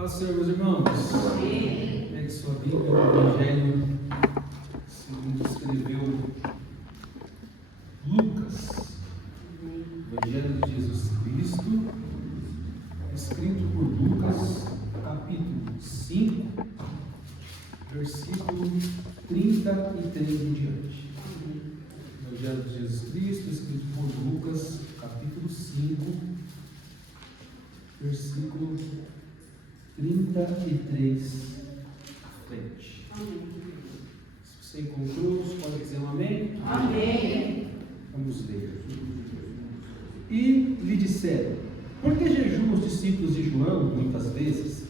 Paz do Senhor, meus irmãos. Amém. Pegue sua Bíblia, o Evangelho segundo escreveu Lucas. Evangelho de Jesus Cristo, escrito por Lucas, capítulo 5, versículo 33 em diante. Evangelho de Jesus Cristo, escrito por Lucas, capítulo 5, versículo 33 à frente. Amém. Se você encontrou, você pode dizer um amém? Amém. Vamos ler. E lhe disseram: por que jejuam os discípulos de João muitas vezes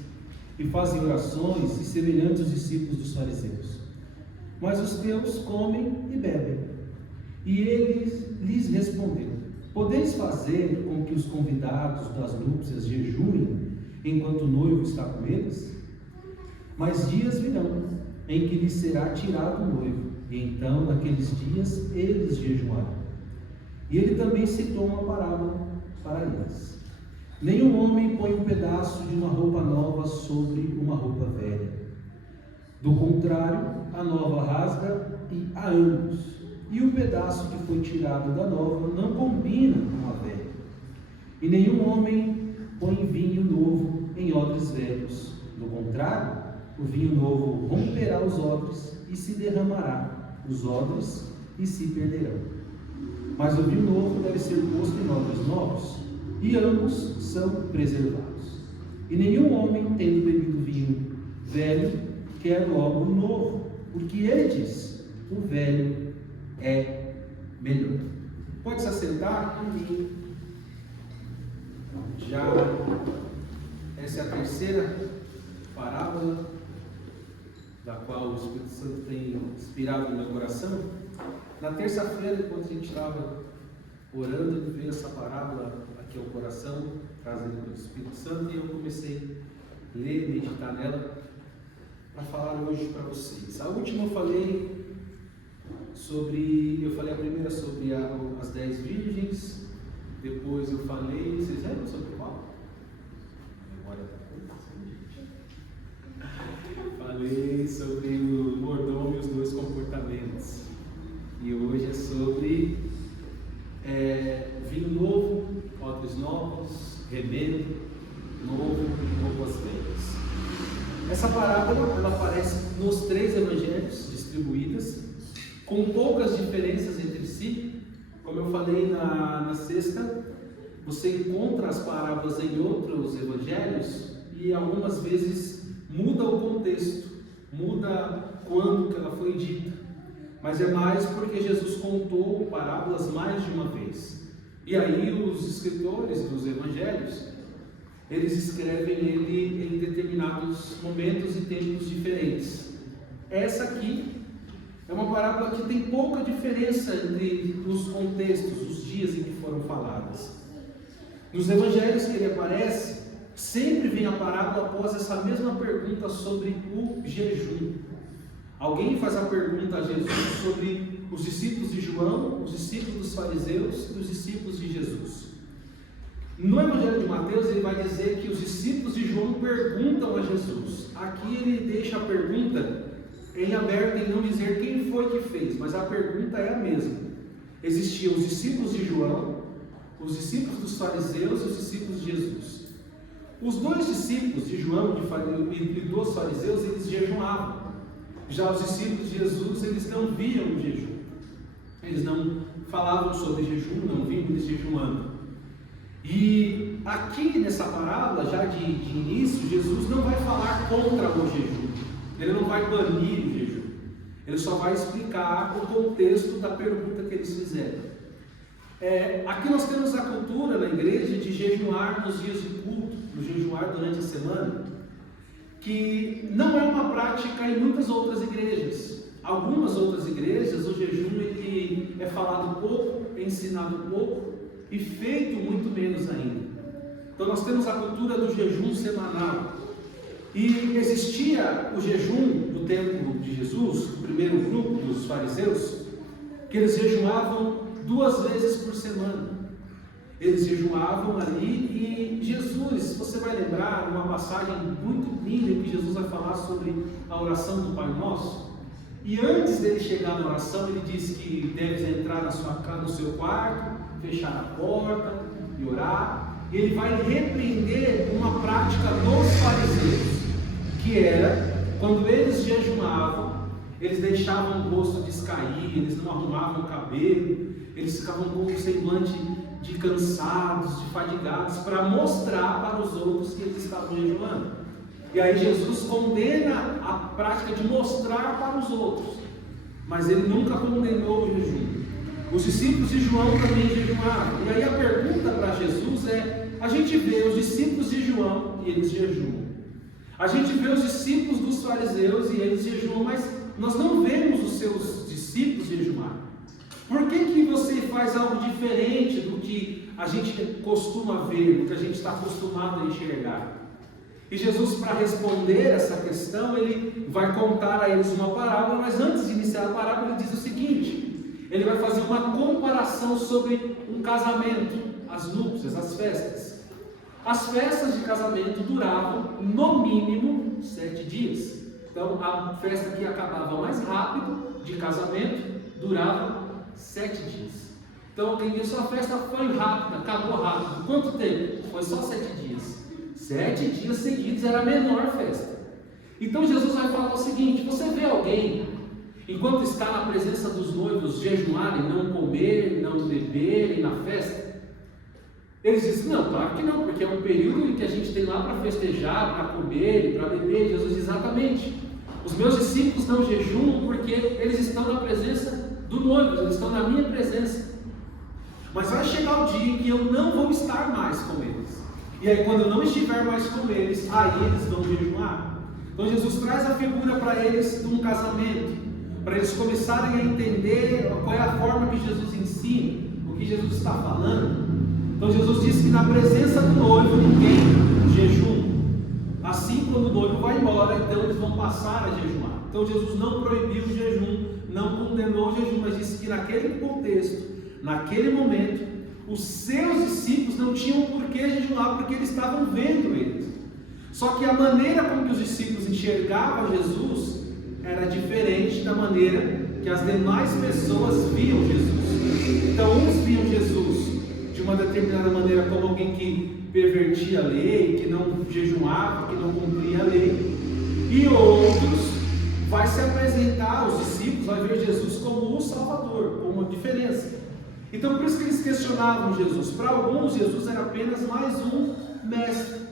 e fazem orações e semelhantes aos discípulos dos fariseus? Mas os teus comem e bebem. E ele lhes respondeu: podeis fazer com que os convidados das núpcias jejuem enquanto o noivo está com eles? Mas dias virão em que lhes será tirado o noivo, e então naqueles dias eles jejuarão. E ele também citou uma parábola para eles: nenhum homem põe um pedaço de uma roupa nova sobre uma roupa velha. Do contrário, a nova rasga e há anos, e o pedaço que foi tirado da nova não combina com a velha. E nenhum homem põe vinho novo em odres velhos. Do contrário, o vinho novo romperá os odres e se derramará os odres e se perderão. Mas o vinho novo deve ser posto em odres novos, e ambos são preservados. E nenhum homem, tendo bebido vinho velho, quer logo o novo, porque ele diz: o velho é melhor. Pode se assentar? Já essa é a terceira parábola da qual o Espírito Santo tem inspirado no meu coração. Na terça-feira, quando a gente estava orando, ele veio essa parábola aqui ao coração, trazida pelo Espírito Santo, e eu comecei a ler, meditar nela, para falar hoje para vocês. A última eu falei a primeira sobre as 10 virgens, depois eu falei, vocês lembram sobre qual? Memória tá gente. Falei sobre o mordomo e os dois comportamentos. E hoje é sobre vinho novo, odres novos, remendo novo e roupas velhas. Essa parábola ela aparece nos 3 evangelhos distribuídas, com poucas diferenças entre si. Como eu falei na sexta, você encontra as parábolas em outros evangelhos e algumas vezes muda o contexto, muda quando que ela foi dita, mas é mais porque Jesus contou parábolas mais de uma vez. E aí os escritores dos evangelhos, eles escrevem ele em determinados momentos e tempos diferentes. Essa aqui é uma parábola que tem pouca diferença entre os contextos, os dias em que foram faladas. Nos evangelhos que ele aparece, sempre vem a parábola após essa mesma pergunta sobre o jejum. Alguém faz a pergunta a Jesus sobre os discípulos de João, os discípulos dos fariseus e os discípulos de Jesus. No evangelho de Mateus, ele vai dizer que os discípulos de João perguntam a Jesus. Aqui ele deixa a pergunta em aberto, em não dizer quem foi que fez, mas a pergunta é a mesma. Existiam os discípulos de João, os discípulos dos fariseus e os discípulos de Jesus. Os 2 discípulos de João e dos fariseus, eles jejuavam. Já os discípulos de Jesus, eles não viam o jejum. Eles não falavam sobre jejum, não viam eles jejuando. E aqui nessa parábola, já de início, Jesus não vai falar contra o jejum. Ele não vai banir o jejum. Ele só vai explicar o contexto da pergunta que eles fizeram. Aqui nós temos a cultura na igreja de jejuar nos dias de culto, no jejuar durante a semana, que não é uma prática em muitas outras igrejas. Algumas outras igrejas, o jejum ele é falado pouco, é ensinado pouco e feito muito menos ainda. Então nós temos a cultura do jejum semanal. E existia o jejum do tempo de Jesus, o primeiro grupo dos fariseus, que eles jejuavam 2 vezes por semana. Eles jejuavam ali e Jesus, você vai lembrar, lembrar uma passagem muito linda em que Jesus vai falar sobre a oração do Pai Nosso. E antes dele chegar na oração, ele diz que deves entrar na sua casa, no seu quarto, fechar a porta e orar. E ele vai repreender uma prática dos fariseus, que era, quando eles jejuavam, eles deixavam o rosto descair, eles não arrumavam o cabelo, eles ficavam com um semblante de cansados, de fadigados, para mostrar para os outros que eles estavam jejuando. E aí Jesus condena a prática de mostrar para os outros, mas ele nunca condenou o jejum. Os discípulos de João também jejuaram. E aí a pergunta para Jesus é: a gente vê os discípulos de João e eles jejuam. A gente vê os discípulos dos fariseus e eles jejuam, mas nós não vemos os seus discípulos jejuar. Por que você faz algo diferente do que a gente costuma ver, do que a gente está acostumado a enxergar? E Jesus, para responder essa questão, ele vai contar a eles uma parábola, mas antes de iniciar a parábola, ele diz o seguinte: ele vai fazer uma comparação sobre um casamento, as núpcias, as festas. As festas de casamento duravam, no mínimo, 7 dias. Então, a festa que acabava mais rápido, de casamento, durava 7 dias. Então, quem disse a festa foi rápida, acabou rápido. Quanto tempo? Foi só 7 dias. 7 dias seguidos era a menor festa. Então Jesus vai falar o seguinte: você vê alguém, enquanto está na presença dos noivos, jejuarem, não comerem, não beberem na festa? Eles dizem: não, claro que não, porque é um período em que a gente tem lá para festejar, para comer e para beber. Jesus diz: exatamente, os meus discípulos não jejuam porque eles estão na presença do noivo, eles estão na minha presença. Mas vai chegar o dia em que eu não vou estar mais com eles. E aí, quando eu não estiver mais com eles, aí eles vão jejuar. Então Jesus traz a figura para eles de um casamento, para eles começarem a entender qual é a forma que Jesus ensina, o que Jesus está falando. Então Jesus diz que na presença do noivo ninguém jejuma. Assim, quando o noivo vai embora, então eles vão passar a jejuar. Então Jesus não proibiu o jejum, não condenou o jejum, mas disse que naquele contexto, naquele momento, os seus discípulos não tinham por que jejuar, porque eles estavam vendo eles. Só que a maneira como que os discípulos enxergavam Jesus era diferente da maneira que as demais pessoas viam Jesus. Então, uns viam Jesus de uma determinada maneira como alguém que pervertia a lei, que não jejuava, que não cumpria a lei. E outros vai se apresentar, os discípulos vai ver Jesus como o Salvador, com uma diferença. Então, por isso que eles questionavam Jesus. Para alguns, Jesus era apenas mais um mestre,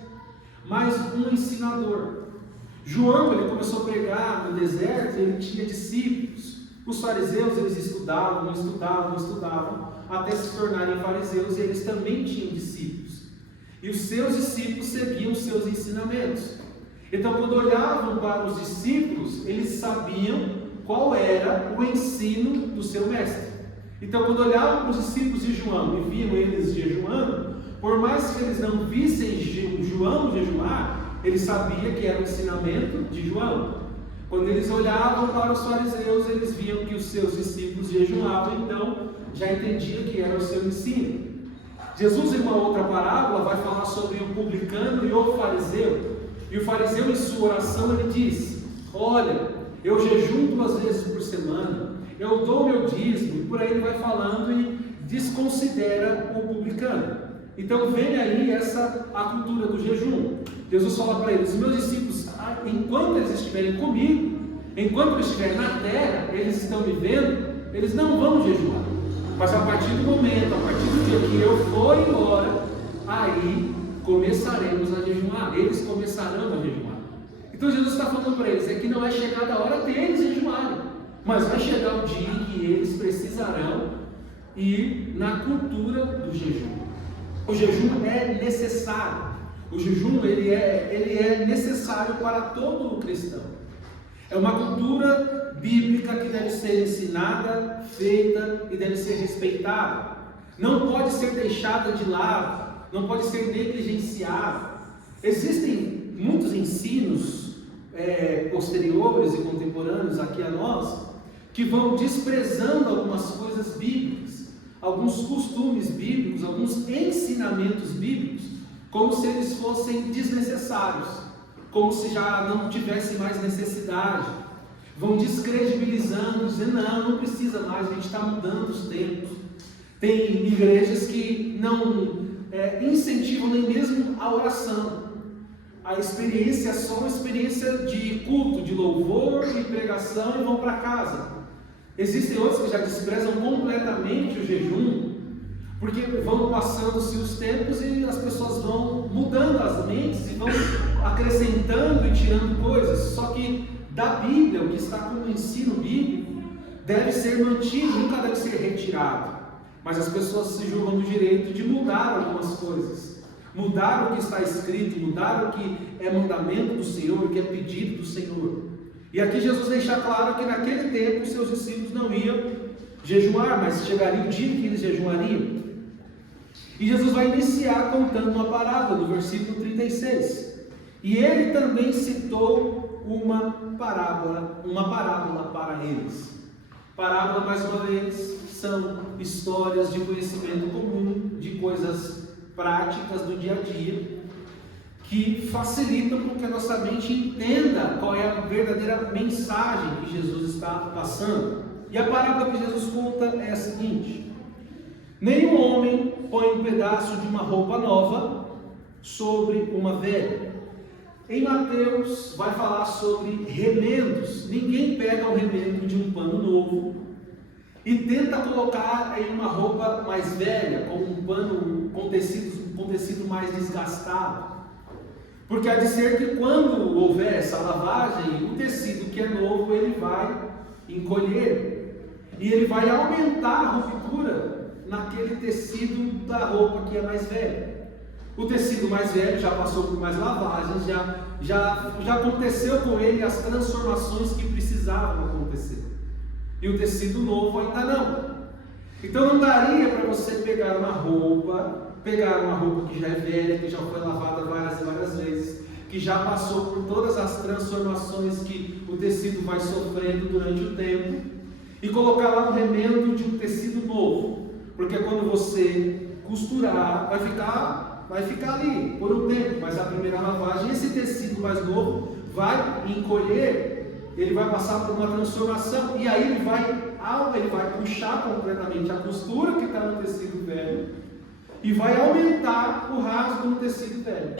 mais um ensinador. João, ele começou a pregar no deserto, ele tinha discípulos. Os fariseus, eles estudavam, até se tornarem fariseus, e eles também tinham discípulos. E os seus discípulos seguiam os seus ensinamentos. Então, quando olhavam para os discípulos, eles sabiam qual era o ensino do seu mestre. Então, quando olhavam para os discípulos de João e viam eles jejuando, por mais que eles não vissem João jejuar, eles sabiam que era o ensinamento de João. Quando eles olhavam para os fariseus, eles viam que os seus discípulos jejuavam, então já entendiam que era o seu ensino. Jesus, em uma outra parábola, vai falar sobre o publicano e o fariseu. E o fariseu, em sua oração, ele diz: olha, eu jejuo 2 vezes por semana, eu dou meu dízimo. Por aí ele vai falando e desconsidera o publicano. Então vem aí a cultura do jejum. Jesus fala para eles: os meus discípulos, enquanto eles estiverem comigo, enquanto eles estiverem na terra, eles estão me vendo, eles não vão jejuar. Mas a partir do momento, a partir do dia que eu for embora, aí começaremos a jejuar. Eles começarão a jejuar. Então Jesus está falando para eles, é que não é chegada a hora deles jejuarem, mas vai chegar o dia em que eles precisarão ir na cultura do jejum. O jejum é necessário. O jejum ele é necessário para todo o cristão. É uma cultura bíblica que deve ser ensinada, feita e deve ser respeitada. Não pode ser deixada de lado, não pode ser negligenciada. Existem muitos ensinos posteriores e contemporâneos aqui a nós, que vão desprezando algumas coisas bíblicas, alguns costumes bíblicos, alguns ensinamentos bíblicos, como se eles fossem desnecessários, como se já não tivessem mais necessidade. Vão descredibilizando, dizendo, não precisa mais, a gente está mudando os tempos. Tem igrejas que não incentivam nem mesmo a oração. A experiência é só uma experiência de culto, de louvor e pregação e vão para casa. Existem outros que já desprezam completamente o jejum, porque vão passando-se os tempos e as pessoas vão mudando as mentes e vão acrescentando e tirando coisas. Só que da Bíblia, o que está como ensino bíblico, deve ser mantido, nunca deve ser retirado. Mas as pessoas se julgam no direito de mudar algumas coisas, mudar o que está escrito, mudar o que é mandamento do Senhor, o que é pedido do Senhor. E aqui Jesus deixa claro que naquele tempo os seus discípulos não iam jejuar, mas chegaria o dia que eles jejuariam. E Jesus vai iniciar contando uma parábola, no versículo 36. E ele também citou uma parábola para eles. Parábola, mais uma vez, são histórias de conhecimento comum, de coisas práticas do dia a dia, que facilitam com que a nossa mente entenda qual é a verdadeira mensagem que Jesus está passando. E a parábola que Jesus conta é a seguinte: nenhum homem põe um pedaço de uma roupa nova sobre uma velha. Em Mateus vai falar sobre remendos. Ninguém pega o remendo de um pano novo e tenta colocar em uma roupa mais velha, com um pano com tecido mais desgastado. Porque há de ser que quando houver essa lavagem, o tecido que é novo, ele vai encolher. E ele vai aumentar a ruptura naquele tecido da roupa que é mais velha. O tecido mais velho já passou por mais lavagens, já aconteceu com ele as transformações que precisavam acontecer. E o tecido novo ainda não. Então não daria para você pegar uma roupa que já é velha, que já foi lavada várias e várias vezes, que já passou por todas as transformações que o tecido vai sofrendo durante o tempo, e colocar lá um remendo de um tecido novo. Porque quando você costurar, vai ficar ali por um tempo, mas a primeira lavagem, esse tecido mais novo vai encolher, ele vai passar por uma transformação, e aí ele vai puxar completamente a costura que está no tecido velho, e vai aumentar o rasgo no tecido velho.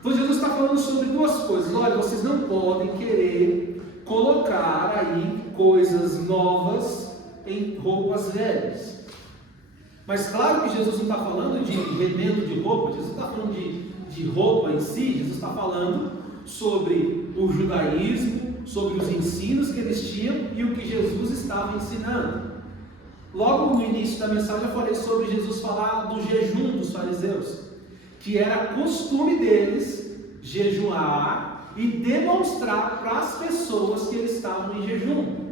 Então Jesus está falando sobre duas coisas. Olha, vocês não podem querer colocar aí coisas novas em roupas velhas. Mas claro que Jesus não está falando de remendo de roupa, Jesus está falando de roupa em si. Jesus está falando sobre o judaísmo, sobre os ensinos que eles tinham e o que Jesus estava ensinando. Logo no início da mensagem eu falei sobre Jesus falar do jejum dos fariseus, que era costume deles jejuar e demonstrar para as pessoas que eles estavam em jejum.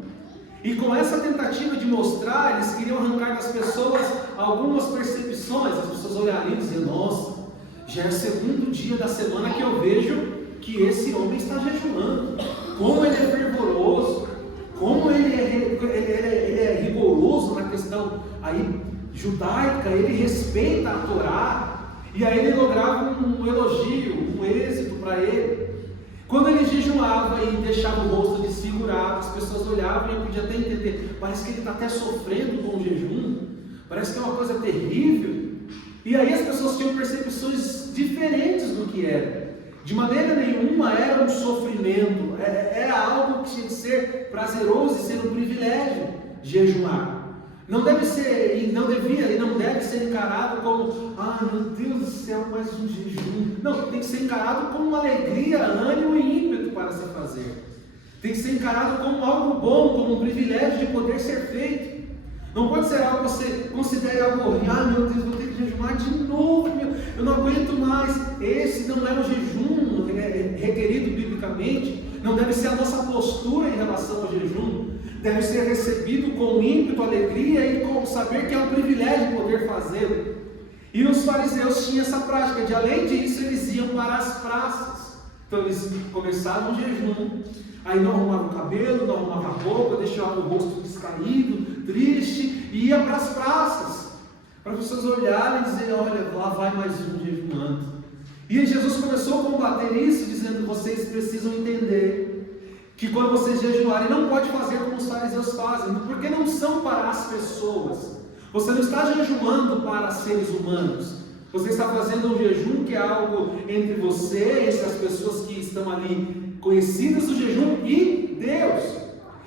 E com essa tentativa de mostrar, eles queriam arrancar das pessoas algumas percepções. As pessoas olhariam e diziam: nossa, já é o segundo dia da semana que eu vejo que esse homem está jejuando. Como ele é fervoroso, como ele é rigoroso na questão aí judaica, ele respeita a Torá. E aí ele lograva um elogio, um êxito para ele. Quando ele jejuava e deixava o rosto desfigurado, as pessoas olhavam e podiam até entender: parece que ele está até sofrendo com o jejum, parece que é uma coisa terrível. E aí as pessoas tinham percepções diferentes do que era. De maneira nenhuma era um sofrimento, era algo que tinha de ser prazeroso e ser um privilégio jejuar. Não deve ser, e não devia, e não deve ser encarado como: ah, meu Deus do céu, mais um jejum. Não, tem que ser encarado como uma alegria, ânimo e ímpeto para se fazer. Tem que ser encarado como algo bom, como um privilégio de poder ser feito. Não pode ser algo que você considere algo horrível. Ah, meu Deus, vou ter que jejuar de novo, eu não aguento mais. Esse não é o jejum requerido biblicamente. Não deve ser a nossa postura em relação ao jejum. Deve ser recebido com ímpeto, alegria e com saber que é um privilégio poder fazê-lo. E os fariseus tinham essa prática de, além disso, eles iam para as praças. Então eles começavam o jejum, aí não arrumavam o cabelo, não arrumavam a roupa, deixavam o rosto descaído, triste, e ia para as praças, para as pessoas olharem e dizer: olha, lá vai mais um jejuando. E aí Jesus começou a combater isso, dizendo: vocês precisam entender que quando vocês jejuarem, não pode fazer como os fariseus fazem, porque não são para as pessoas. Você não está jejuando para seres humanos. Você está fazendo um jejum que é algo entre você, entre as pessoas que estão ali conhecidas do jejum e Deus.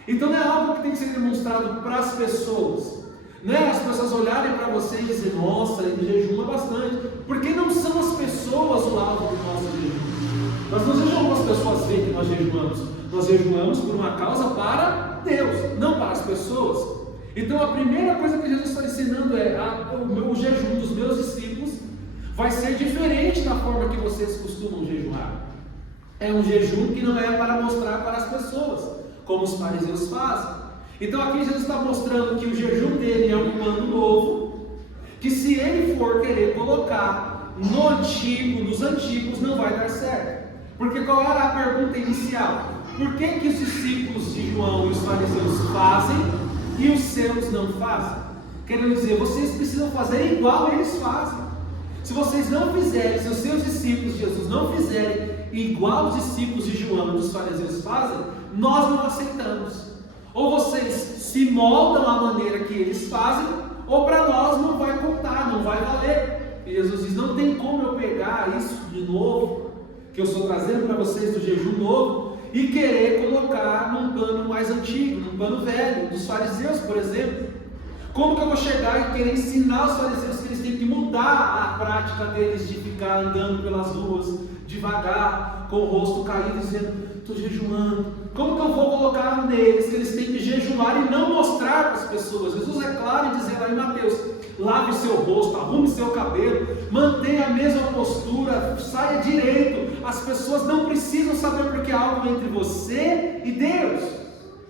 Então não é algo que tem que ser demonstrado para as pessoas. Não é as pessoas olharem para você e dizer: nossa, ele jejuma bastante. Porque não são as pessoas o alvo do nosso jejum. Nós não jejuamos para as pessoas verem que nós jejuamos. Nós jejuamos por uma causa para Deus, não para as pessoas. Então a primeira coisa que Jesus está ensinando é: o jejum dos meus discípulos vai ser diferente da forma que vocês costumam jejuar. É um jejum que não é para mostrar para as pessoas, como os fariseus fazem. Então aqui Jesus está mostrando que o jejum dele é um plano novo, que se ele for querer colocar no antigo, nos antigos, não vai dar certo. Porque qual era a pergunta inicial? Por que os discípulos de João e os fariseus fazem e os seus não fazem? Querendo dizer, vocês precisam fazer igual eles fazem. Se vocês não fizerem, se os seus discípulos de Jesus não fizerem igual os discípulos de João e dos fariseus fazem, nós não aceitamos. Ou vocês se moldam à maneira que eles fazem, ou para nós não vai contar, não vai valer. E Jesus diz: não tem como eu pegar isso de novo, que eu estou trazendo para vocês do jejum novo, e querer colocar num plano mais antigo, num plano velho, dos fariseus, por exemplo. Como que eu vou chegar e querer ensinar os fariseus que eles têm que mudar a prática deles de ficar andando pelas ruas devagar, com o rosto caído, dizendo: estou jejuando? Como que eu vou colocar neles que eles têm que jejuar e não mostrar para as pessoas? Jesus é claro em dizer lá em Mateus: lave seu rosto, arrume seu cabelo, mantenha a mesma postura, saia direito. As pessoas não precisam saber porque é algo entre você e Deus.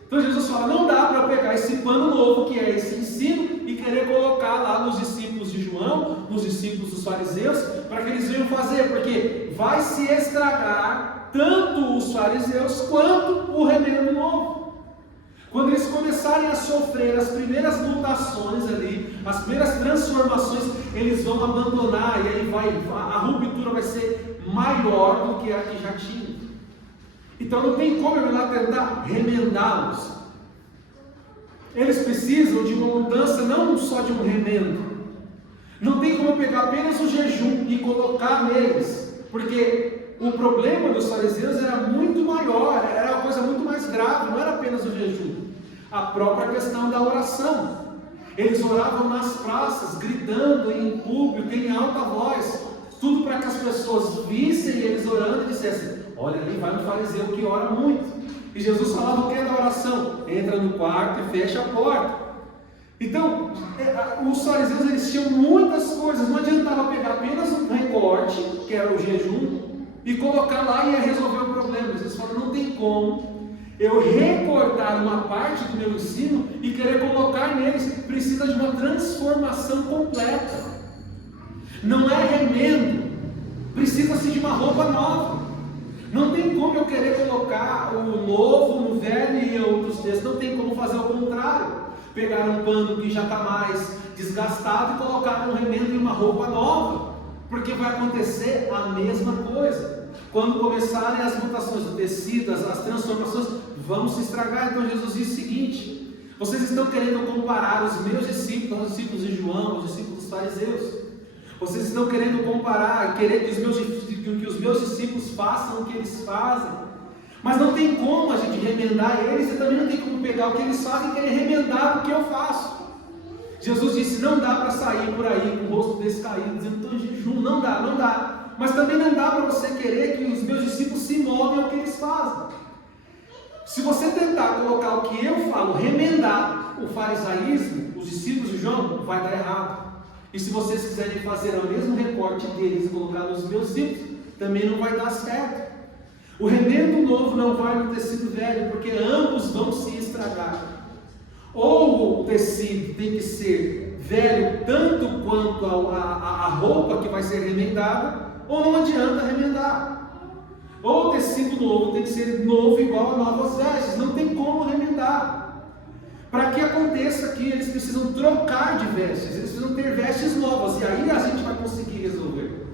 Então Jesus fala: não dá para eu pegar esse pano novo que é esse ensino e querer colocar lá nos discípulos de João, nos discípulos dos fariseus, para que eles venham fazer, porque vai se estragar tanto os fariseus quanto o remendo novo. Quando eles começarem a sofrer as primeiras mutações ali, as primeiras transformações, eles vão abandonar, e aí a ruptura vai ser maior do que a que já tinha. Então não tem como eu ir lá tentar remendá-los. Eles precisam de uma mudança, não só de um remendo. Não tem como eu pegar apenas o jejum e colocar neles, porque o problema dos fariseus era muito maior, era uma coisa muito mais grave, não era apenas o jejum. A própria questão da oração. Eles oravam nas praças, gritando em público, em alta voz, tudo para que as pessoas vissem eles orando e dissessem: olha, ali vai um fariseu que ora muito. E Jesus falava o que da oração? Entra no quarto e fecha a porta. Então, os fariseus eles tinham muitas coisas. Não adiantava pegar apenas um recorte, que era o jejum, e colocar lá e ia resolver o problema. Jesus falou: não tem como eu recortar uma parte do meu ensino e querer colocar neles. Precisa de uma transformação completa. Não é remendo. Precisa-se de uma roupa nova. Não tem como eu querer colocar o novo no velho e outros textos. Não tem como fazer o contrário. Pegar um pano que já está mais desgastado e colocar um remendo e uma roupa nova. Porque vai acontecer a mesma coisa. Quando começarem as mutações do tecido, as transformações, vão se estragar. Então Jesus diz o seguinte: vocês estão querendo comparar os meus discípulos, os discípulos de João, os discípulos dos fariseus. Vocês estão querendo comparar, querer que os meus discípulos façam o que eles fazem. Mas não tem como a gente remendar eles, e também não tem como pegar o que eles fazem e querer remendar o que eu faço. Jesus disse: não dá para sair por aí com o rosto descaído, dizendo: estou em jejum. Não dá. Mas também não dá para você querer que os meus discípulos se moldem ao que eles fazem. Se você tentar colocar o que eu falo, remendar o farisaísmo, os discípulos de João, vai dar errado. E se vocês quiserem fazer o mesmo recorte deles e colocar nos meus discípulos, também não vai dar certo. O remendo novo não vai no tecido velho, porque ambos vão se estragar. Ou o tecido tem que ser velho tanto quanto a roupa que vai ser remendada, ou não adianta remendar. Ou o tecido novo tem que ser novo igual a novas vestes, não tem como remendar. Para que aconteça aqui, eles precisam trocar de vestes, eles precisam ter vestes novas, e aí a gente vai conseguir resolver.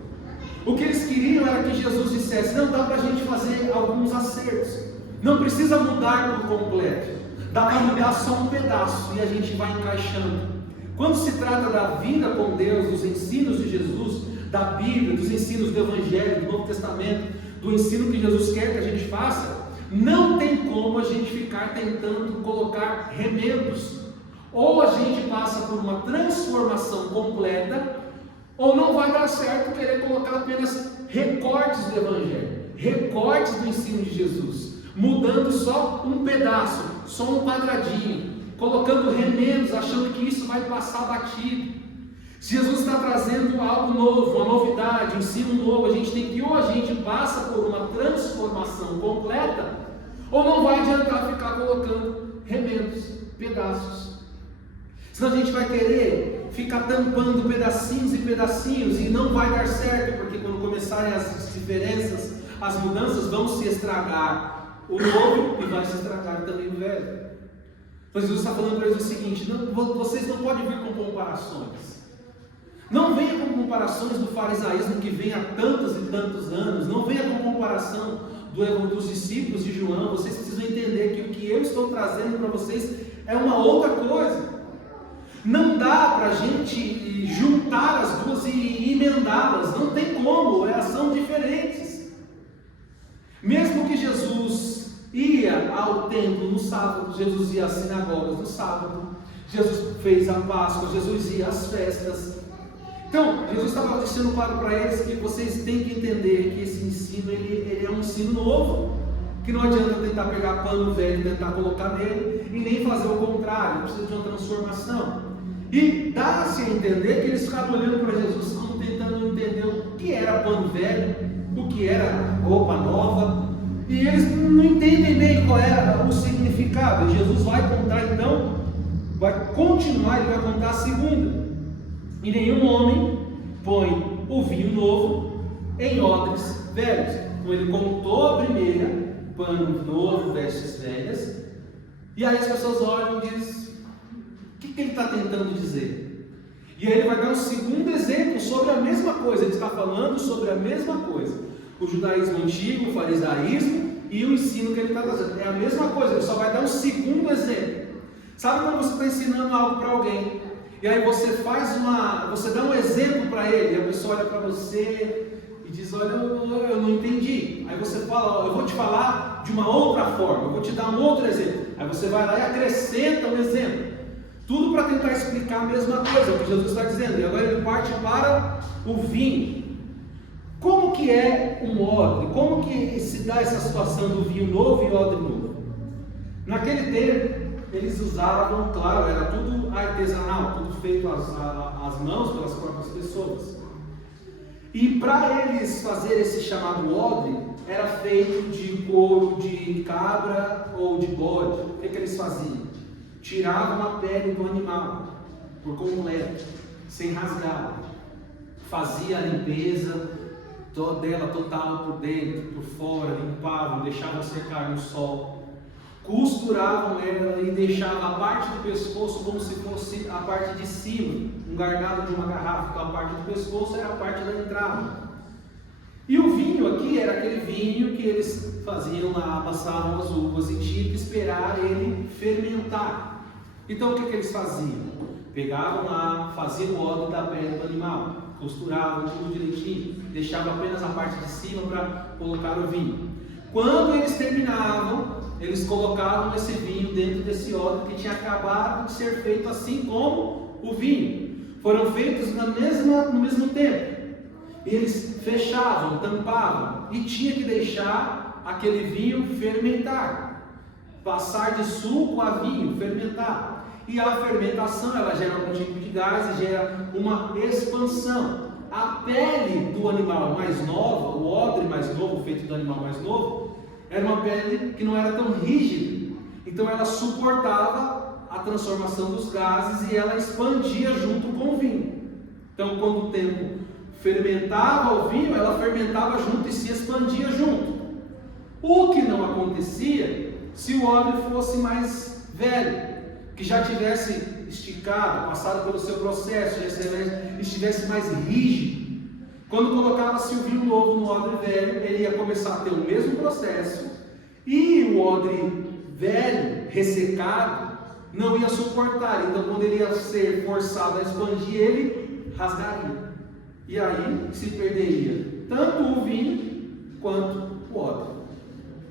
O que eles queriam era que Jesus dissesse: não, dá para a gente fazer alguns acertos, não precisa mudar por completo, dá para mudar só um pedaço e a gente vai encaixando. Quando se trata da vida com Deus, dos ensinos de Jesus, da Bíblia, dos ensinos do Evangelho, do Novo Testamento, do ensino que Jesus quer que a gente faça, não tem como a gente ficar tentando colocar remendos. Ou a gente passa por uma transformação completa, ou não vai dar certo querer colocar apenas recortes do Evangelho, recortes do ensino de Jesus, mudando só um pedaço, só um quadradinho, colocando remendos, achando que isso vai passar batido. Se Jesus está trazendo algo novo, uma novidade, um ensino novo, a gente tem que, ou a gente passa por uma transformação completa, ou não vai adiantar ficar colocando remendos, pedaços. Senão a gente vai querer ficar tampando pedacinhos e pedacinhos e não vai dar certo, porque quando começarem as diferenças, as mudanças, vão se estragar o novo e vai se estragar também o velho. Então Jesus está falando para eles o seguinte: não, vocês não podem vir com comparações. Não venha com comparações do farisaísmo que vem há tantos e tantos anos. Não venha com comparação dos discípulos de João. Vocês precisam entender que o que eu estou trazendo para vocês é uma outra coisa. Não dá para a gente juntar as duas e emendá-las. Não tem como, elas são diferentes. Mesmo que Jesus ia ao templo no sábado, Jesus ia às sinagogas no sábado, Jesus fez a Páscoa, Jesus ia às festas. Então, Jesus estava deixando claro para eles que vocês têm que entender que esse ensino ele é um ensino novo, que não adianta tentar pegar pano velho e tentar colocar nele, e nem fazer o contrário, precisa de uma transformação. E dá-se a entender que eles ficaram olhando para Jesus como tentando entender o que era pano velho, o que era roupa nova, e eles não entendem bem qual era o significado. E Jesus vai contar então, vai continuar, ele vai contar a segunda. E nenhum homem põe o vinho novo em odres velhos. Então ele contou a primeira: pano novo, vestes velhas. E aí as pessoas olham e dizem: o que ele está tentando dizer? E aí ele vai dar um segundo exemplo sobre a mesma coisa. Ele está falando sobre a mesma coisa: o judaísmo antigo, o farisaísmo e o ensino que ele está trazendo. É a mesma coisa, ele só vai dar um segundo exemplo. Sabe quando você está ensinando algo para alguém, e aí você dá um exemplo para ele, e a pessoa olha para você e diz: olha, eu não entendi. Aí você fala: eu vou te falar de uma outra forma, eu vou te dar um outro exemplo. Aí você vai lá e acrescenta um exemplo, tudo para tentar explicar a mesma coisa, o que Jesus está dizendo. E agora ele parte para o vinho. Como que é um odre? Como que se dá essa situação do vinho novo e odre novo? Naquele tempo eles usavam, claro, era tudo artesanal, tudo feito às mãos pelas próprias pessoas. E para eles fazer esse chamado odre, era feito de couro de cabra ou de bode. O que eles faziam? Tiravam a pele do animal por completo, sem rasgar. Fazia a limpeza dela total por dentro, por fora, limpavam, deixavam secar no sol. Costuravam ela e deixavam a parte do pescoço como se fosse a parte de cima, um gargalo de uma garrafa. Então a parte do pescoço era a parte da entrada. E o vinho aqui era aquele vinho que eles faziam lá, passavam as uvas e tinha que esperar ele fermentar. Então o que eles faziam? Pegavam lá, faziam o odre da pele do animal, costuravam tudo direitinho, deixavam apenas a parte de cima para colocar o vinho. Quando eles terminavam, eles colocavam esse vinho dentro desse odre que tinha acabado de ser feito, assim como o vinho. Foram feitos no mesmo tempo. E eles fechavam, tampavam, e tinha que deixar aquele vinho fermentar, passar de suco a vinho, fermentar. E a fermentação, ela gera algum tipo de gás e gera uma expansão. A pele do animal mais nova, o odre mais novo, feito do animal mais novo, era uma pele que não era tão rígida, então ela suportava a transformação dos gases e ela expandia junto com o vinho. Então, quando o tempo fermentava o vinho, ela fermentava junto e se expandia junto. O que não acontecia se o odre fosse mais velho, que já tivesse esticado, passado pelo seu processo, já estivesse mais rígido. Quando colocava-se o vinho novo no odre velho, ele ia começar a ter o mesmo processo, e o odre velho, ressecado, não ia suportar. Então, quando ele ia ser forçado a expandir, ele rasgaria. E aí se perderia tanto o vinho quanto o odre.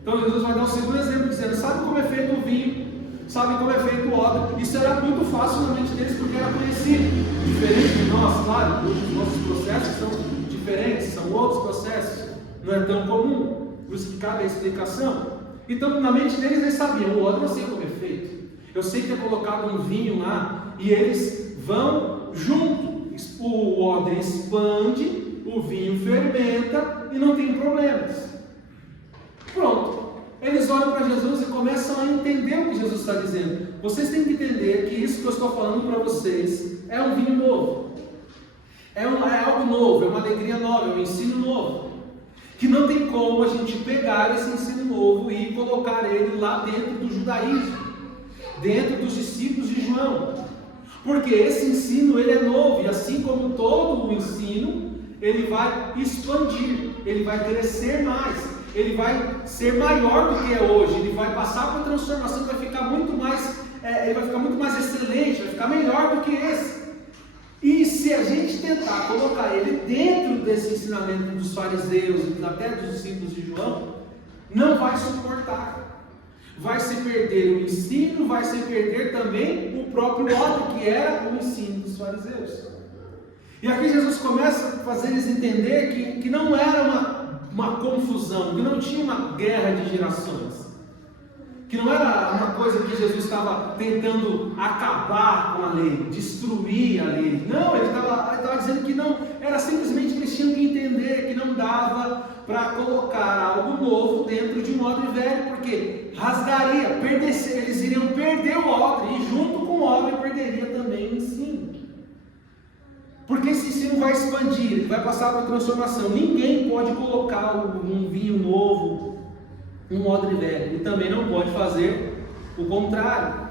Então, Jesus vai dar um segundo exemplo, dizendo: sabe como é feito o vinho? Sabe como é feito o odre? Isso era muito fácil na mente deles, porque era conhecido. Diferente de nós, claro, os nossos processos são diferentes, são outros processos, não é tão comum, por isso que cabe a explicação. Então, na mente deles, eles sabiam: o odre eu sei como é feito, eu sei que é colocado um vinho lá, e eles vão junto, o odre expande, o vinho fermenta, e não tem problemas. Pronto. Eles olham para Jesus e começam a entender o que Jesus está dizendo. Vocês têm que entender que isso que eu estou falando para vocês é um vinho novo, é algo novo, é uma alegria nova, é um ensino novo, que não tem como a gente pegar esse ensino novo e colocar ele lá dentro do judaísmo, dentro dos discípulos de João, porque esse ensino ele é novo, e assim como todo o ensino, ele vai expandir, ele vai crescer mais, ele vai ser maior do que é hoje, ele vai passar por transformação, vai ficar muito mais, ele vai ficar muito mais excelente, vai ficar melhor do que esse. E se a gente tentar colocar ele dentro desse ensinamento dos fariseus, até dos discípulos de João, não vai suportar. Vai se perder o ensino, vai se perder também o próprio odre, que era o ensino dos fariseus. E aqui Jesus começa a fazer eles entender que não era uma confusão, que não tinha uma guerra de gerações, que não era uma coisa que Jesus estava tentando acabar com a lei, destruir a lei. Não, ele estava dizendo que não, era simplesmente que eles tinham que entender que não dava para colocar algo novo dentro de um odre velho, porque rasgaria, eles iriam perder o odre, e junto com o odre perderia também o ensino. Porque esse ensino vai expandir, ele vai passar por transformação. Ninguém pode colocar um vinho novo num odre velho, e também não pode fazer o contrário.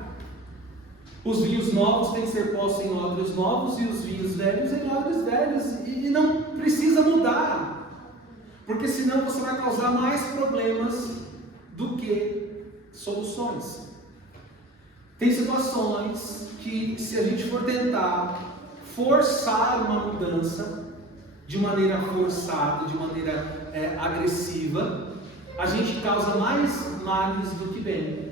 Os vinhos novos têm que ser postos em odres novos, e os vinhos velhos em odres velhos, e não precisa mudar, porque senão você vai causar mais problemas do que soluções. Tem situações que, se a gente for tentar forçar uma mudança de maneira forçada, de maneira agressiva, a gente causa mais males do que bem.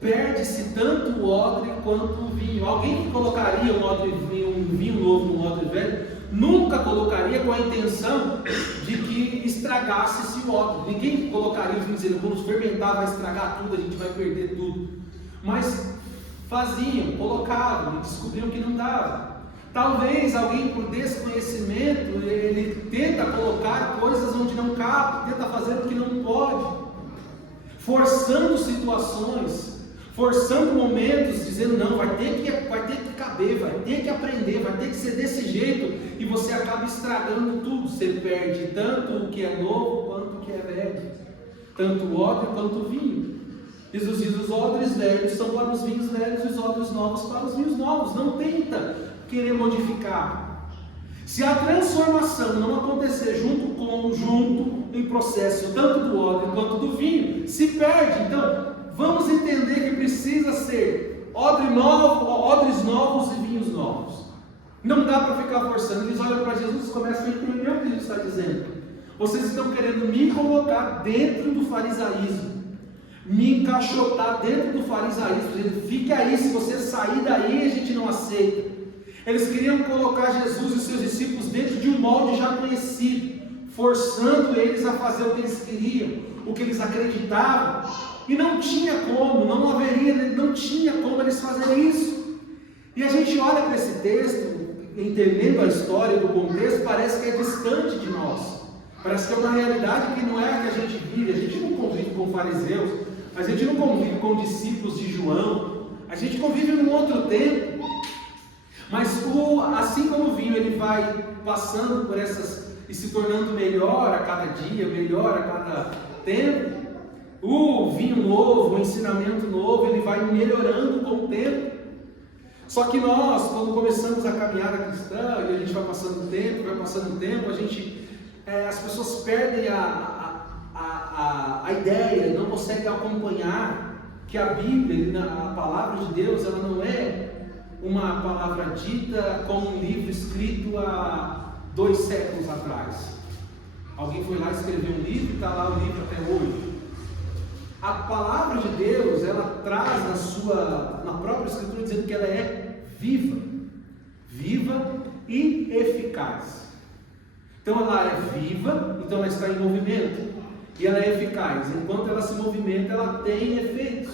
Perde-se tanto o odre quanto o vinho. Alguém que colocaria um vinho novo num odre velho, nunca colocaria com a intenção de que estragasse-se o odre. Ninguém colocaria o vinho dizendo: vamos fermentar, vai estragar tudo, a gente vai perder tudo. Mas faziam, colocavam, e descobriam que não dava. Talvez alguém, por desconhecimento, ele tenta colocar coisas onde não cabe, tenta fazer o que não pode, forçando situações, forçando momentos, dizendo: não, vai ter que caber, vai ter que aprender, vai ter que ser desse jeito, e você acaba estragando tudo. Você perde tanto o que é novo quanto o que é velho, tanto o odre quanto o vinho. Jesus diz: os odres velhos são para os vinhos velhos, e os odres novos para os vinhos novos. Não tenta querer modificar. Se a transformação não acontecer junto em processo tanto do odre quanto do vinho, se perde. Então vamos entender que precisa ser odres novos e vinhos novos. Não dá para ficar forçando. Eles olham para Jesus e começam a entender o que Jesus está dizendo. Vocês estão querendo me colocar dentro do farisaísmo, me encaixotar dentro do farisaísmo, dizendo: fique aí, se você sair daí a gente não aceita. Eles queriam colocar Jesus e seus discípulos dentro de um molde já conhecido, forçando eles a fazer o que eles queriam, o que eles acreditavam, e não tinha como, não tinha como eles fazerem isso. E a gente olha para esse texto, entendendo a história do contexto, parece que é distante de nós, parece que é uma realidade que não é a que a gente vive. A gente não convive com fariseus, a gente não convive com discípulos de João, a gente convive num outro tempo. Mas assim como o vinho ele vai passando por essas e se tornando melhor a cada dia, melhor a cada tempo, o vinho novo, o ensinamento novo, ele vai melhorando com o tempo. Só que nós, quando começamos a caminhada cristã, e a gente vai passando o tempo, as pessoas perdem a ideia, não conseguem acompanhar que a Bíblia, a palavra de Deus, ela não é uma palavra dita como um livro escrito há 2 séculos atrás. Alguém foi lá escrever um livro e está lá o livro até hoje. A palavra de Deus, ela traz na própria Escritura, dizendo que ela é viva e eficaz. Então ela é viva, então ela está em movimento, e ela é eficaz. Enquanto ela se movimenta, ela tem efeitos.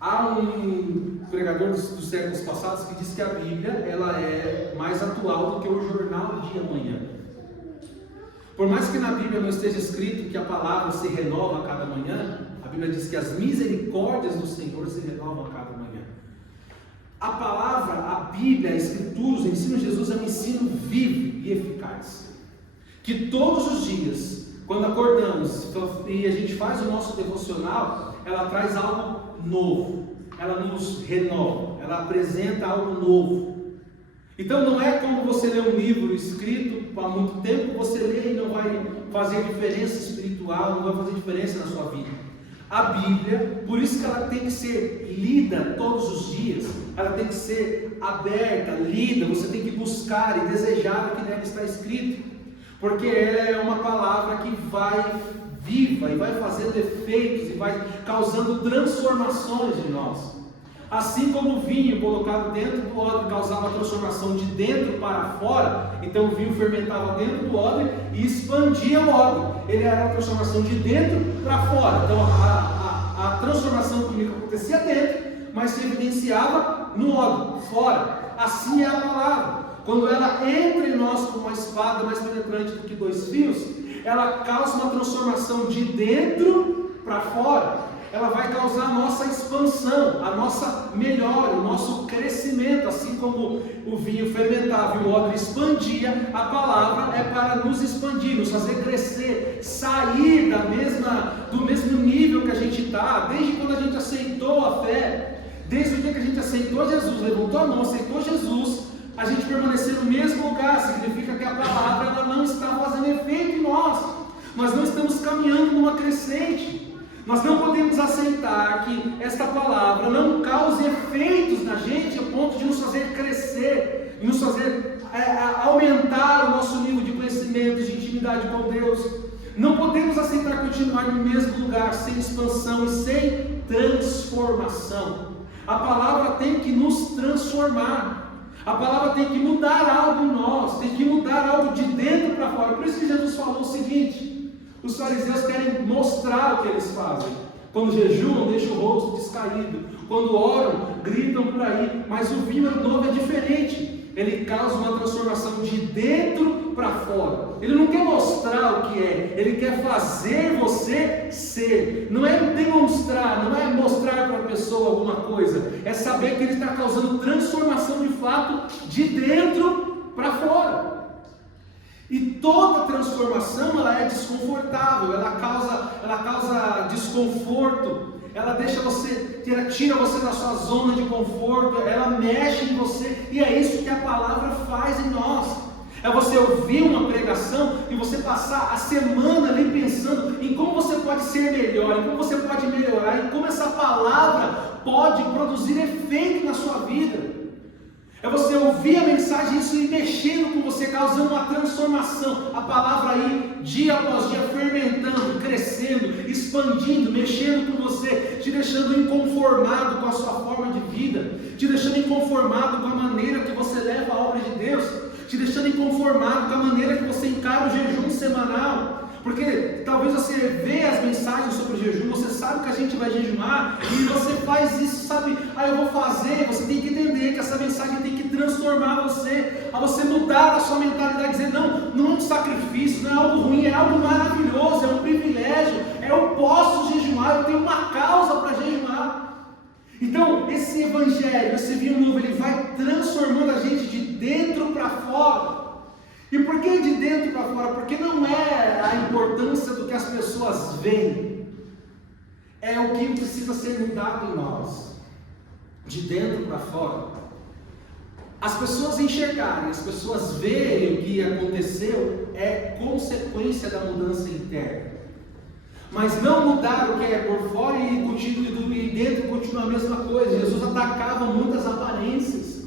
Há um pregador dos séculos passados que diz que a Bíblia ela é mais atual do que o jornal de amanhã. Por mais que na Bíblia não esteja escrito que a palavra se renova a cada manhã, a Bíblia diz que as misericórdias do Senhor se renovam a cada manhã. A palavra, a Bíblia, a Escritura, o ensino de Jesus é um ensino vivo e eficaz. Que todos os dias, quando acordamos e a gente faz o nosso devocional, ela traz algo novo, ela nos renova, ela apresenta algo novo. Então não é como você lê um livro escrito há muito tempo, você lê e não vai fazer diferença espiritual, não vai fazer diferença na sua vida. A Bíblia, por isso que ela tem que ser lida todos os dias, ela tem que ser aberta, lida, você tem que buscar e desejar o que nela está escrito, porque ela é uma palavra que vai viva e vai fazendo efeitos e vai causando transformações em nós. Assim como o vinho colocado dentro do odre causava transformação de dentro para fora, então o vinho fermentava dentro do odre e expandia o odre. Ele era a transformação de dentro para fora. Então a transformação química acontecia dentro, mas se evidenciava no odre, fora. Assim é a palavra. Quando ela entra em nós como uma espada mais penetrante do que 2 fios, ela causa uma transformação de dentro para fora. Ela vai causar a nossa expansão, a nossa melhora, o nosso crescimento. Assim como o vinho fermentava e o odre expandia, a palavra é para nos expandir, nos fazer crescer, sair do mesmo nível que a gente está. Desde quando a gente aceitou a fé, desde o dia que a gente aceitou Jesus, levantou a mão, aceitou Jesus, a gente permanecer no mesmo lugar, significa que a palavra ela não está fazendo efeito em nós. Nós não estamos caminhando numa crescente. Nós não podemos aceitar que esta palavra não cause efeitos na gente a ponto de nos fazer crescer, nos fazer aumentar o nosso nível de conhecimento, de intimidade com Deus. Não podemos aceitar continuar no mesmo lugar, sem expansão e sem transformação. A palavra tem que nos transformar. A palavra tem que mudar algo em nós, tem que mudar algo de dentro para fora. Por isso que Jesus falou o seguinte: os fariseus querem mostrar o que eles fazem. Quando jejuam, deixam o rosto descaído. Quando oram, gritam por aí. Mas o vinho novo é diferente. Ele causa uma transformação de dentro para fora. Ele não quer mostrar o que é, ele quer fazer você ser. Não é demonstrar, não é mostrar para a pessoa alguma coisa. É saber que ele está causando transformação de fato de dentro para fora. E toda transformação ela é desconfortável, ela causa desconforto, ela deixa você, tira você da sua zona de conforto, ela mexe em você, e é isso que a palavra faz em nós. É você ouvir uma pregação e você passar a semana ali pensando em como você pode ser melhor, em como você pode melhorar, em como essa palavra pode produzir efeito na sua vida. É você ouvir a mensagem, isso ir mexendo com você, causando uma transformação. A palavra aí, dia após dia, fermentando, crescendo, expandindo, mexendo com você, te deixando inconformado com a sua forma de vida, te deixando inconformado com a maneira que você leva a obra de Deus, te deixando inconformado com a maneira que você encara o jejum semanal. Porque talvez você vê as mensagens sobre o jejum, você sabe que a gente vai jejuar, e você faz isso, sabe, eu vou fazer. Você tem que entender que essa mensagem tem que transformar você, a você mudar a sua mentalidade, dizer, não é um sacrifício, não é algo ruim, é algo maravilhoso, é um privilégio, eu posso jejuar, eu tenho uma causa para jejuar. Então, esse evangelho, esse vinho novo, ele vai transformando a gente de dentro para fora. E por que de dentro para fora? Porque não é a importância do que as pessoas veem, é o que precisa ser mudado em nós. de dentro para fora, as pessoas enxergarem, as pessoas verem o que aconteceu é consequência da mudança interna. Mas não mudar o que é por fora e dentro continua a mesma coisa. Jesus atacava muitas aparências.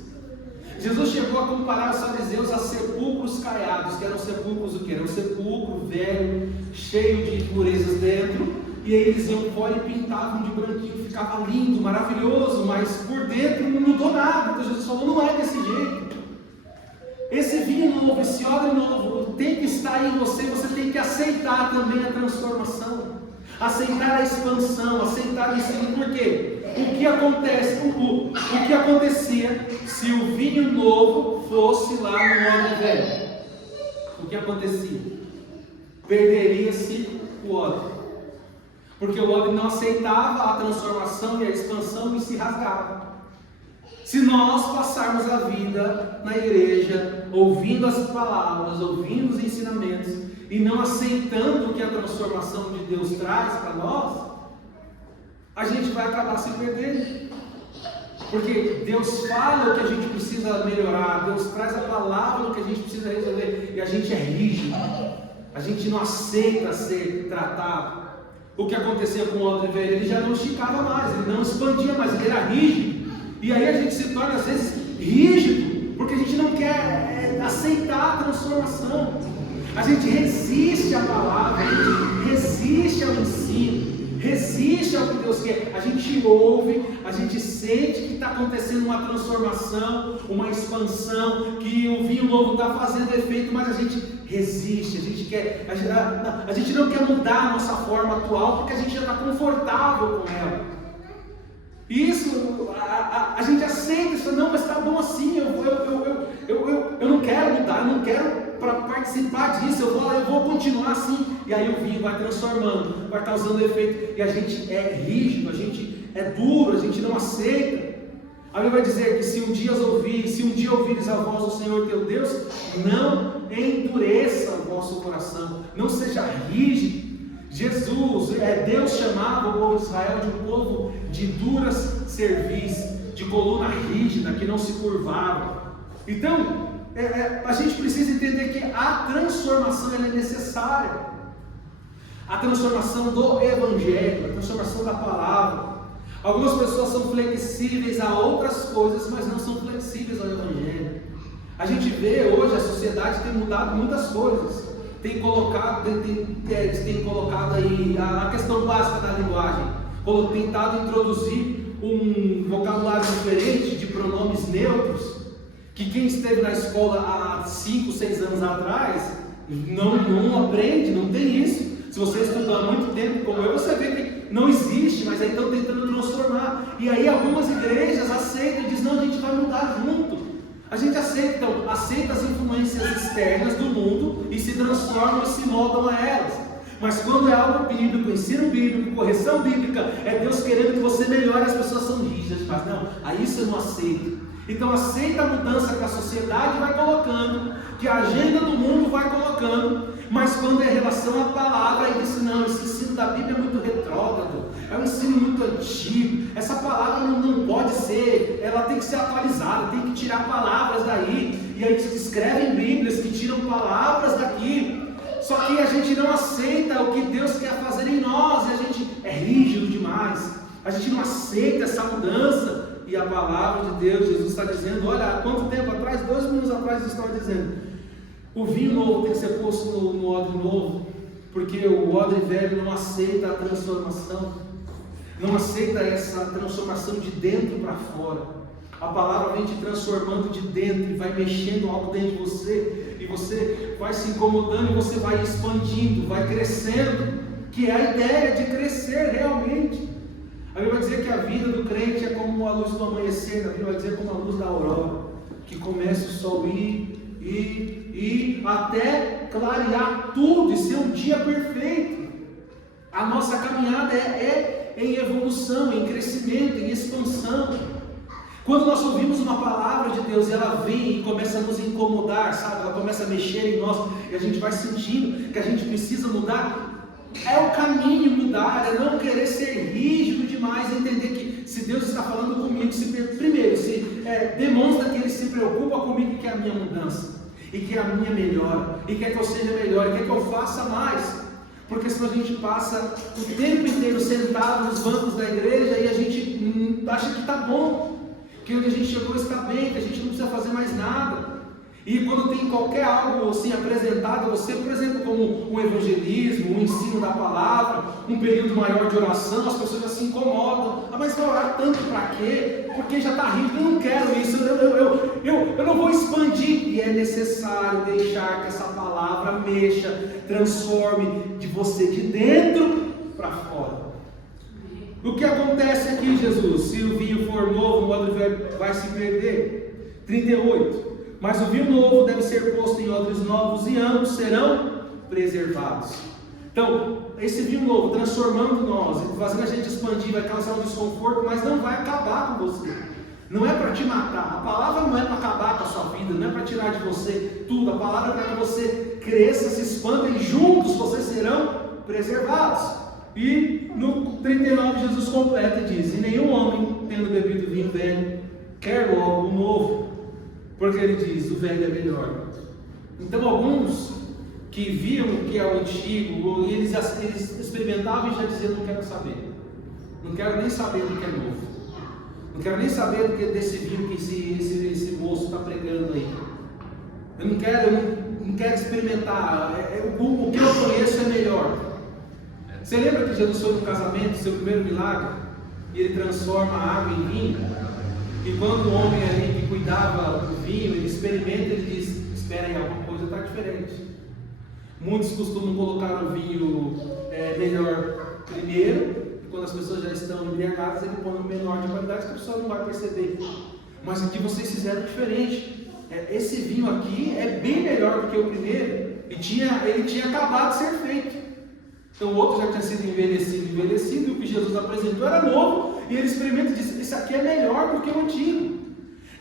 Jesus chegou a comparar os fariseus a sepulcros caiados, que eram sepulcros o quê? Era um sepulcro velho, cheio de impurezas dentro, e aí eles iam fora e pintavam de branquinho, ficava lindo, maravilhoso, mas por dentro não mudou nada. Então Jesus falou, não é desse jeito. Esse vinho novo, esse odre novo, tem que estar em você, você tem que aceitar também a transformação, aceitar a expansão, aceitar o ensino. Por quê? O que acontece, o que acontecia se o vinho novo fosse lá no odre velho? O que acontecia? Perderia-se o odre, porque o odre não aceitava a transformação e a expansão e se rasgava. Se nós passarmos a vida na igreja, ouvindo as palavras, ouvindo os ensinamentos, e não aceitando o que a transformação de Deus traz para nós, a gente vai acabar se perdendo. Porque Deus fala o que a gente precisa melhorar, Deus traz a palavra o que a gente precisa resolver, e a gente é rígido, a gente não aceita ser tratado. O que acontecia com o odre velho, ele já não esticava mais, ele não expandia mais, ele era rígido. E aí a gente se torna às vezes rígido, porque a gente não quer aceitar a transformação. A gente resiste à palavra, a gente resiste ao ensino, resiste ao que Deus quer. A gente ouve, a gente sente que está acontecendo uma transformação, uma expansão, que o vinho novo está fazendo efeito, mas a gente resiste, a gente não quer mudar a nossa forma atual, porque a gente já está confortável com ela. Isso, a gente aceita isso, não, mas está bom assim, eu não quero mudar, eu não quero participar disso, eu vou continuar assim. E aí o vinho vai transformando, vai causando efeito, e a gente é rígido, a gente é duro, a gente não aceita. A Bíblia vai dizer que se um dia ouvires a voz do Senhor teu Deus, não endureça o vosso coração, não seja rígido. Deus chamava o povo de Israel de um povo de duras cerviz, de coluna rígida, que não se curvava. Então, a gente precisa entender que a transformação ela é necessária. A transformação do Evangelho, a transformação da palavra. Algumas pessoas são flexíveis a outras coisas, mas não são flexíveis ao Evangelho. A gente vê hoje, a sociedade tem mudado muitas coisas. Tem colocado aí a questão básica da linguagem, tentado introduzir um vocabulário diferente de pronomes neutros, que quem esteve na escola há 5, 6 anos atrás não aprende, não tem isso. Se você estudou há muito tempo como eu, você vê que não existe, mas aí estão tentando transformar. E aí algumas igrejas aceitam e dizem, não, a gente vai mudar junto. A gente aceita as influências externas do mundo e se transformam e se moldam a elas. Mas quando é algo bíblico, ensino bíblico, correção bíblica, é Deus querendo que você melhore, as pessoas são rígidas, mas não, aí isso eu não aceito. Então aceita a mudança que a sociedade vai colocando, que a agenda do mundo vai colocando, mas quando é em relação à palavra, aí diz, não, esse ensino da Bíblia é muito retrógrado, é um ensino muito antigo, essa palavra não pode ser, ela tem que ser atualizada, tem que tirar palavras daí, e aí se escrevem Bíblias que tiram palavras daqui. Só que a gente não aceita o que Deus quer fazer em nós, e a gente é rígido demais, a gente não aceita essa mudança. E a palavra de Deus, Jesus está dizendo, olha, há quanto tempo atrás, 2 minutos atrás, Jesus estava dizendo, o vinho novo tem que ser posto no odre novo, porque o odre velho não aceita a transformação, não aceita essa transformação de dentro para fora. A palavra vem te transformando de dentro e vai mexendo algo dentro de você, e você vai se incomodando e você vai expandindo, vai crescendo, que é a ideia de crescer realmente. A Bíblia vai dizer que a vida do crente é como a luz do amanhecer, a Bíblia vai dizer como a luz da aurora, que começa o sol ir até clarear tudo e ser um dia perfeito. A nossa caminhada é em evolução, em crescimento, em expansão. Quando nós ouvimos uma palavra de Deus e ela vem e começa a nos incomodar, sabe? Ela começa a mexer em nós e a gente vai sentindo que a gente precisa mudar. É o caminho mudar, é não querer ser rígido demais, entender que se Deus está falando comigo, primeiro, demonstra que Ele se preocupa comigo e quer a minha mudança, e quer a minha melhora, e quer que eu seja melhor, e quer que eu faça mais. Porque senão a gente passa o tempo inteiro sentado nos bancos da igreja e a gente acha que está bom, que onde a gente chegou está bem, que a gente não precisa fazer mais nada. E quando tem qualquer algo assim apresentado a você, por exemplo, como um evangelismo, um ensino da palavra, um período maior de oração, as pessoas já se incomodam. Ah, mas vai orar tanto para quê? Porque já está rico, eu não quero isso, eu não vou expandir. E é necessário deixar que essa palavra mexa, transforme de você de dentro para fora. O que acontece aqui, Jesus? Se o vinho for novo, o odre vai se perder. 38. Mas o vinho novo deve ser posto em odres novos e ambos serão preservados. Então, esse vinho novo transformando nós, fazendo a gente expandir, vai causar um desconforto, mas não vai acabar com você. Não é para te matar. A palavra não é para acabar com a sua vida, não é para tirar de você tudo. A palavra é para que você cresça, se expanda e juntos vocês serão preservados. E no 39 Jesus completa e diz: e nenhum homem, tendo bebido vinho velho, quer logo o novo, porque ele diz, o velho é melhor. Então alguns que viam o que é o antigo, eles experimentavam e já diziam, não quero saber. Não quero nem saber do que é novo. Não quero nem saber do que desse vinho que esse moço está pregando aí. Eu não quero experimentar. O que eu conheço é melhor. Você lembra que Jesus foi no casamento, seu primeiro milagre? E ele transforma a água em vinho? E quando o homem ali que cuidava do vinho, ele experimenta, ele diz, espera aí, alguma coisa está diferente. Muitos costumam colocar o vinho melhor primeiro, e quando as pessoas já estão embriagadas, ele põe o menor de qualidade, que a pessoa não vai perceber. Mas aqui vocês fizeram diferente. Esse vinho aqui é bem melhor do que o primeiro, e ele tinha acabado de ser feito. Então o outro já tinha sido envelhecido, e o que Jesus apresentou era novo, e ele experimenta e diz, isso aqui é melhor do que o antigo.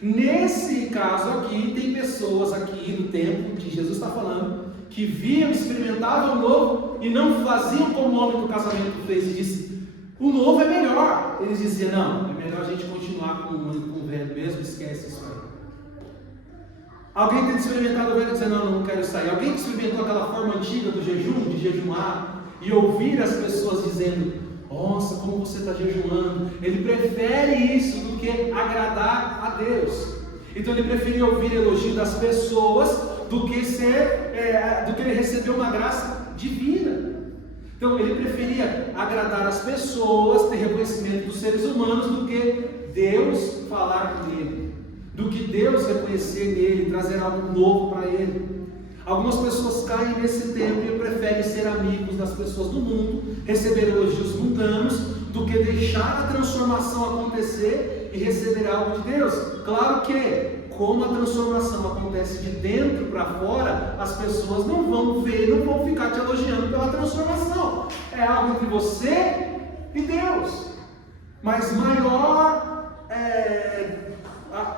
Nesse caso aqui, tem pessoas aqui no tempo, que Jesus está falando, que viam, experimentavam o novo, e não faziam como o homem do casamento fez, e disse, o novo é melhor. Eles diziam, não, é melhor a gente continuar com o velho mesmo, esquece isso aí. Alguém tem experimentado o velho e dizer, não quero sair. Alguém que experimentou aquela forma antiga do jejum, de jejuar, e ouvir as pessoas dizendo, nossa, como você está jejuando. Ele prefere isso do que agradar a Deus. Então ele preferia ouvir elogio das pessoas do que ele receber uma graça divina. Então ele preferia agradar as pessoas, ter reconhecimento dos seres humanos, do que Deus falar com ele, do que Deus reconhecer nele, trazer algo novo para ele. Algumas pessoas caem nesse tempo e preferem ser amigos das pessoas do mundo, receber elogios mundanos, do que deixar a transformação acontecer e receber algo de Deus. Claro que, como a transformação acontece de dentro para fora, as pessoas não vão ver, não vão ficar te elogiando pela transformação. É algo entre você e Deus. Mas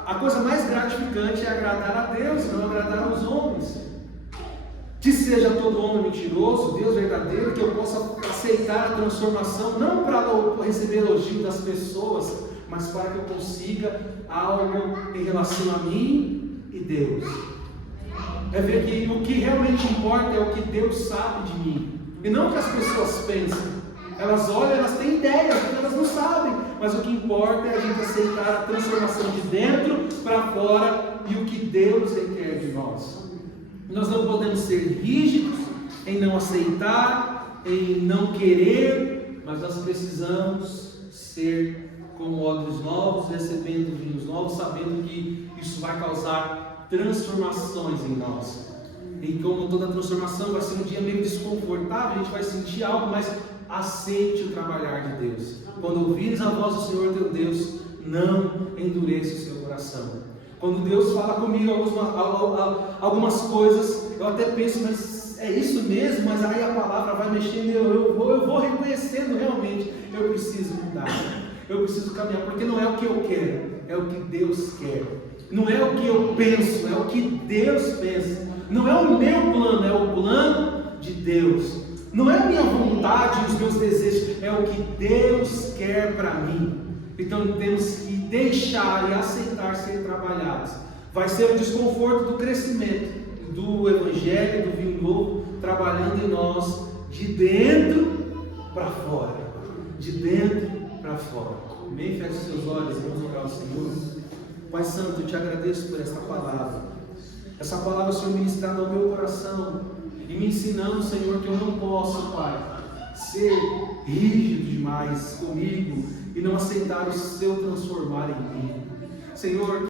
a coisa mais gratificante é agradar a Deus, não agradar aos homens. Que seja todo homem mentiroso, Deus verdadeiro, que eu possa aceitar a transformação, não para receber elogio das pessoas, mas para que eu consiga algo em relação a mim e Deus. É ver que o que realmente importa é o que Deus sabe de mim, e não o que as pessoas pensam. Elas olham, elas têm ideias, porque elas não sabem, mas o que importa é a gente aceitar a transformação de dentro para fora e o que Deus requer de nós. Nós não podemos ser rígidos em não aceitar, em não querer, mas nós precisamos ser como odres novos, recebendo vinhos novos, sabendo que isso vai causar transformações em nós. E como toda transformação vai ser um dia meio desconfortável, a gente vai sentir algo, mas aceite o trabalhar de Deus. Quando ouvires a voz do Senhor teu Deus, não endureça o seu coração. Quando Deus fala comigo algumas coisas, eu até penso, mas é isso mesmo? Mas aí a palavra vai mexendo, eu vou reconhecendo realmente, eu preciso mudar, eu preciso caminhar, porque não é o que eu quero, é o que Deus quer. Não é o que eu penso, é o que Deus pensa. Não é o meu plano, é o plano de Deus. Não é a minha vontade e os meus desejos, é o que Deus quer para mim. Então temos que deixar e aceitar ser trabalhados. Vai ser o desconforto do crescimento do Evangelho, do vinho novo, trabalhando em nós de dentro para fora. De dentro para fora. Amém? Feche seus olhos e vamos orar ao Senhor. Pai Santo, eu te agradeço por esta palavra. Essa palavra, Senhor, ministrada ao meu coração e me ensinando, Senhor, que eu não posso, Pai, ser rígido demais comigo e não aceitar o seu transformar em mim. Senhor,